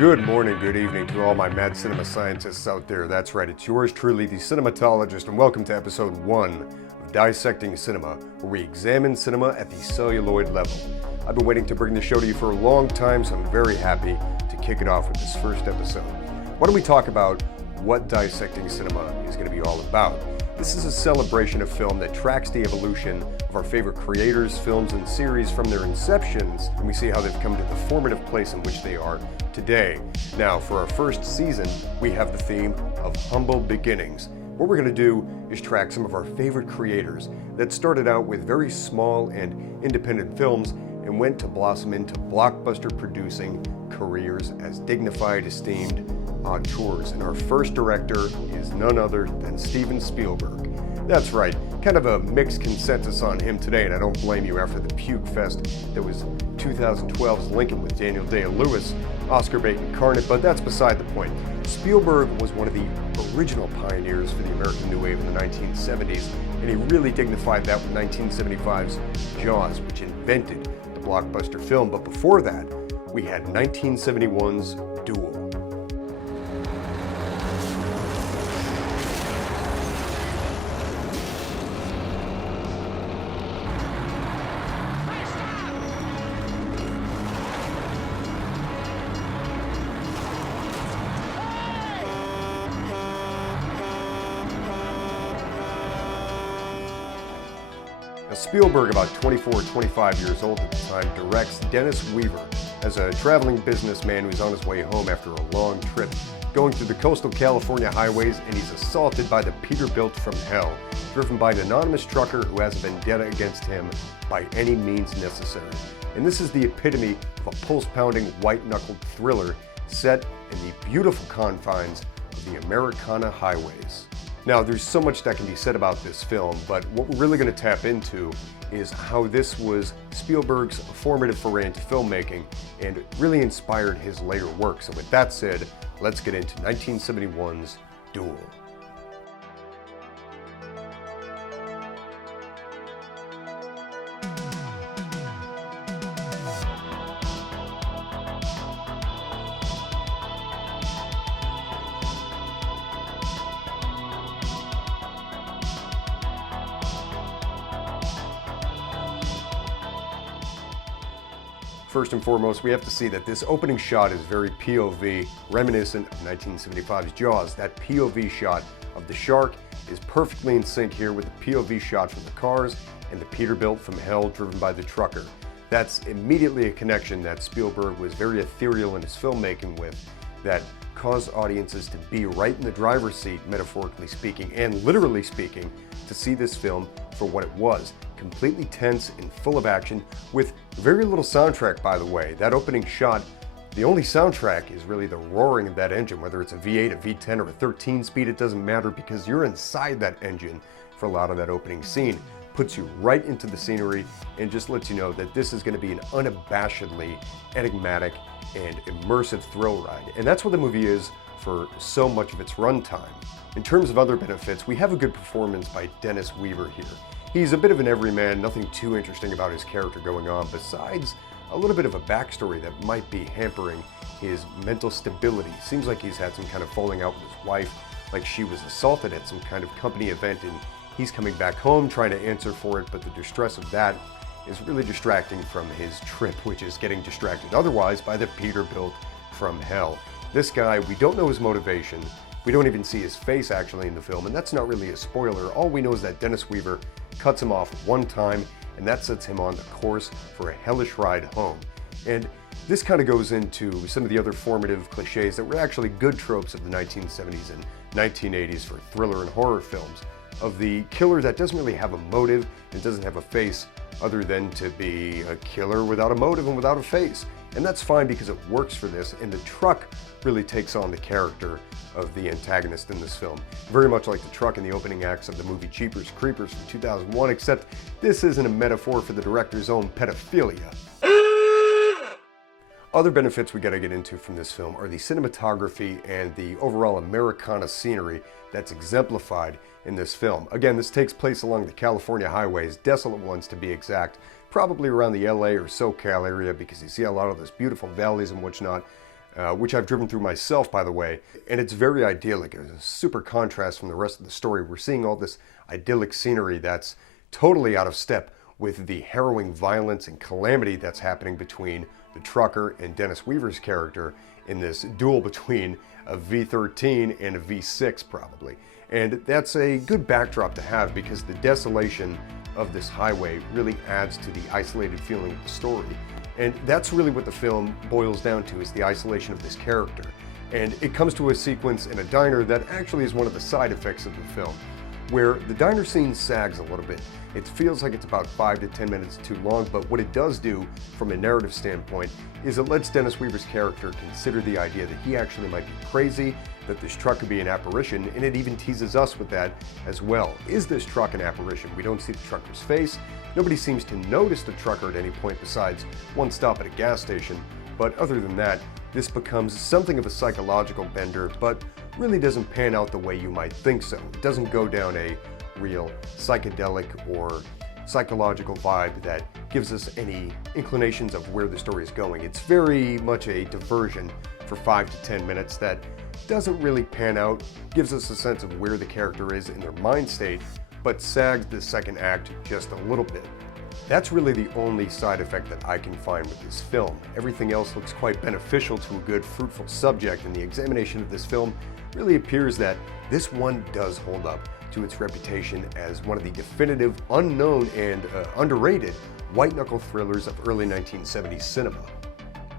Good morning, good evening to all my mad cinema scientists out there. That's right, it's yours truly, the Cinematologist, and welcome to episode 1 of Dissecting Cinema, where we examine cinema at the celluloid level. I've been waiting to bring the show to you for a long time, so I'm very happy to kick it off with this first episode. Why don't we talk about what Dissecting Cinema is going to be all about? This is a celebration of film that tracks the evolution of our favorite creators, films, and series from their inceptions, and we see how they've come to the formative place in which they are today. Now, for our first season, we have the theme of humble beginnings. What we're going to do is track some of our favorite creators that started out with very small and independent films and went to blossom into blockbuster producing careers as dignified, esteemed auteurs. And our first director is none other than Steven Spielberg. That's right, kind of a mixed consensus on him today, and I don't blame you after the puke fest that was 2012's Lincoln with Daniel Day-Lewis, Oscar bait incarnate, but that's beside the point. Spielberg was one of the original pioneers for the American New Wave in the 1970s, and he really dignified that with 1975's Jaws, which invented the blockbuster film. But before that, we had 1971's Duel. Now, Spielberg, about 24 or 25 years old at the time, directs Dennis Weaver as a traveling businessman who's on his way home after a long trip, going through the coastal California highways, and he's assaulted by the Peterbilt from hell, driven by an anonymous trucker who has a vendetta against him by any means necessary. And this is the epitome of a pulse-pounding, white-knuckled thriller set in the beautiful confines of the Americana highways. Now, there's so much that can be said about this film, but what we're really going to tap into is how this was Spielberg's formative foray into filmmaking and really inspired his later work. So with that said, let's get into 1971's Duel. First and foremost, we have to see that this opening shot is very POV, reminiscent of 1975's Jaws. That POV shot of the shark is perfectly in sync here with the POV shot from the cars and the Peterbilt from hell driven by the trucker. That's immediately a connection that Spielberg was very ethereal in his filmmaking with, that caused audiences to be right in the driver's seat, metaphorically speaking and literally speaking, to see this film for what it was. Completely tense and full of action with very little soundtrack, by the way. That opening shot, the only soundtrack is really the roaring of that engine, whether it's a V8, a V10, or a 13 speed, it doesn't matter because you're inside that engine for a lot of that opening scene. Puts you right into the scenery and just lets you know that this is going to be an unabashedly enigmatic and immersive thrill ride. And that's what the movie is for so much of its runtime. In terms of other benefits, we have a good performance by Dennis Weaver here. He's a bit of an everyman, nothing too interesting about his character going on, besides a little bit of a backstory that might be hampering his mental stability. Seems like he's had some kind of falling out with his wife, like she was assaulted at some kind of company event, and he's coming back home trying to answer for it, but the distress of that is really distracting from his trip, which is getting distracted otherwise by the Peterbilt from hell. This guy, we don't know his motivation. We don't even see his face actually in the film, and that's not really a spoiler. All we know is that Dennis Weaver cuts him off one time, and that sets him on the course for a hellish ride home. And this kind of goes into some of the other formative cliches that were actually good tropes of the 1970s and 1980s for thriller and horror films, of the killer that doesn't really have a motive and doesn't have a face other than to be a killer without a motive and without a face. And that's fine because it works for this, and the truck really takes on the character of the antagonist in this film. Very much like the truck in the opening acts of the movie Jeepers Creepers from 2001, except this isn't a metaphor for the director's own pedophilia. Other benefits we gotta get into from this film are the cinematography and the overall Americana scenery that's exemplified in this film. Again, this takes place along the California highways, desolate ones to be exact, probably around the LA or SoCal area because you see a lot of those beautiful valleys and whatnot. which I've driven through myself, by the way, and it's very idyllic. It's a super contrast from the rest of the story. We're seeing all this idyllic scenery that's totally out of step with the harrowing violence and calamity that's happening between the trucker and Dennis Weaver's character in this duel between a V13 and a V6, probably. And that's a good backdrop to have because the desolation of this highway really adds to the isolated feeling of the story. And that's really what the film boils down to, is the isolation of this character. And it comes to a sequence in a diner that actually is one of the side effects of the film, where the diner scene sags a little bit. It feels like it's about 5 to 10 minutes too long, but what it does do from a narrative standpoint is it lets Dennis Weaver's character consider the idea that he actually might be crazy, that this truck could be an apparition, and it even teases us with that as well. Is this truck an apparition? We don't see the trucker's face. Nobody seems to notice the trucker at any point besides one stop at a gas station, but other than that, this becomes something of a psychological bender, but really doesn't pan out the way you might think so. It doesn't go down a real psychedelic or psychological vibe that gives us any inclinations of where the story is going. It's very much a diversion for 5 to 10 minutes that doesn't really pan out, gives us a sense of where the character is in their mind state, but sags the second act just a little bit. That's really the only side effect that I can find with this film. Everything else looks quite beneficial to a good, fruitful subject, and the examination of this film really appears that this one does hold up to its reputation as one of the definitive, unknown, and underrated white-knuckle thrillers of early 1970s cinema.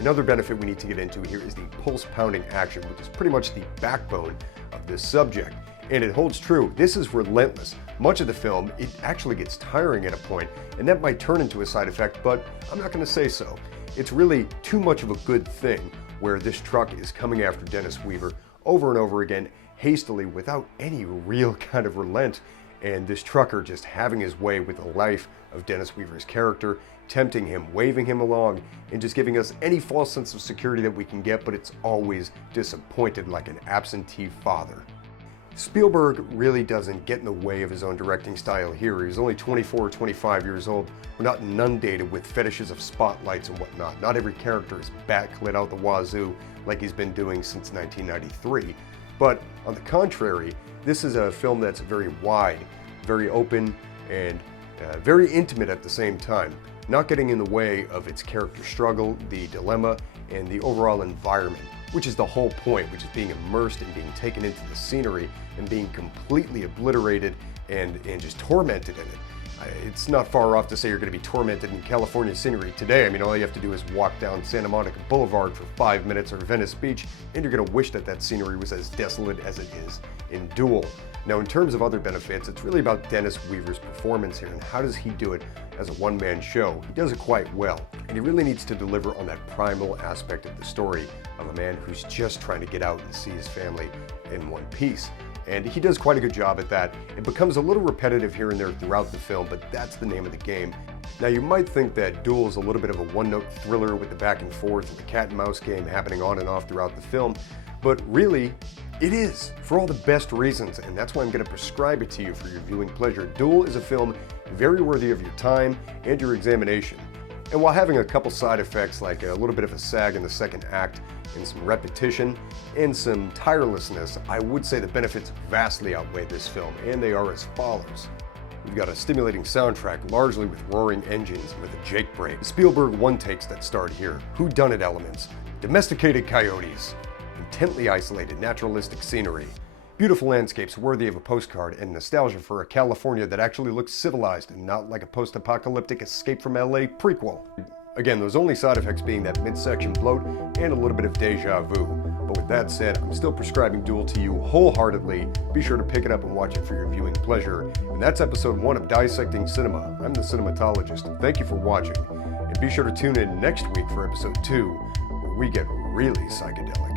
Another benefit we need to get into here is the pulse-pounding action, which is pretty much the backbone of this subject. And it holds true. This is relentless. Much of the film, it actually gets tiring at a point, and that might turn into a side effect, but I'm not going to say so. It's really too much of a good thing where this truck is coming after Dennis Weaver over and over again, hastily, without any real kind of relent, and this trucker just having his way with the life of Dennis Weaver's character, tempting him, waving him along, and just giving us any false sense of security that we can get, but it's always disappointed like an absentee father. Spielberg really doesn't get in the way of his own directing style here. He's only 24 or 25 years old. We're not inundated with fetishes of spotlights and whatnot. Not every character is backlit out the wazoo like he's been doing since 1993. But on the contrary, this is a film that's very wide, very open, and very intimate at the same time, not getting in the way of its character struggle, the dilemma, and the overall environment, which is the whole point, which is being immersed and being taken into the scenery and being completely obliterated and just tormented in it. It's not far off to say you're going to be tormented in California scenery today. I mean, all you have to do is walk down Santa Monica Boulevard for 5 minutes or Venice Beach, and you're going to wish that that scenery was as desolate as it is in Duel. Now, in terms of other benefits, it's really about Dennis Weaver's performance here and how does he do it as a one-man show. He does it quite well, and he really needs to deliver on that primal aspect of the story of a man who's just trying to get out and see his family in one piece. And he does quite a good job at that. It becomes a little repetitive here and there throughout the film, but that's the name of the game. Now, you might think that Duel is a little bit of a one-note thriller with the back and forth and the cat and mouse game happening on and off throughout the film, but really, it is, for all the best reasons, and that's why I'm going to prescribe it to you for your viewing pleasure. Duel is a film very worthy of your time and your examination. And while having a couple side effects like a little bit of a sag in the second act and some repetition and some tirelessness, I would say the benefits vastly outweigh this film, and they are as follows. We've got a stimulating soundtrack, largely with roaring engines and with a Jake brake. The Spielberg one-takes that start here, whodunit elements, domesticated coyotes, intently isolated naturalistic scenery, beautiful landscapes worthy of a postcard, and nostalgia for a California that actually looks civilized and not like a post-apocalyptic Escape from LA prequel. Again, those only side effects being that midsection bloat and a little bit of deja vu. But with that said, I'm still prescribing Duel to you wholeheartedly. Be sure to pick it up and watch it for your viewing pleasure. And that's episode 1 of Dissecting Cinema. I'm the Cinematologist. Thank you for watching. And be sure to tune in next week for episode 2, where we get really psychedelic.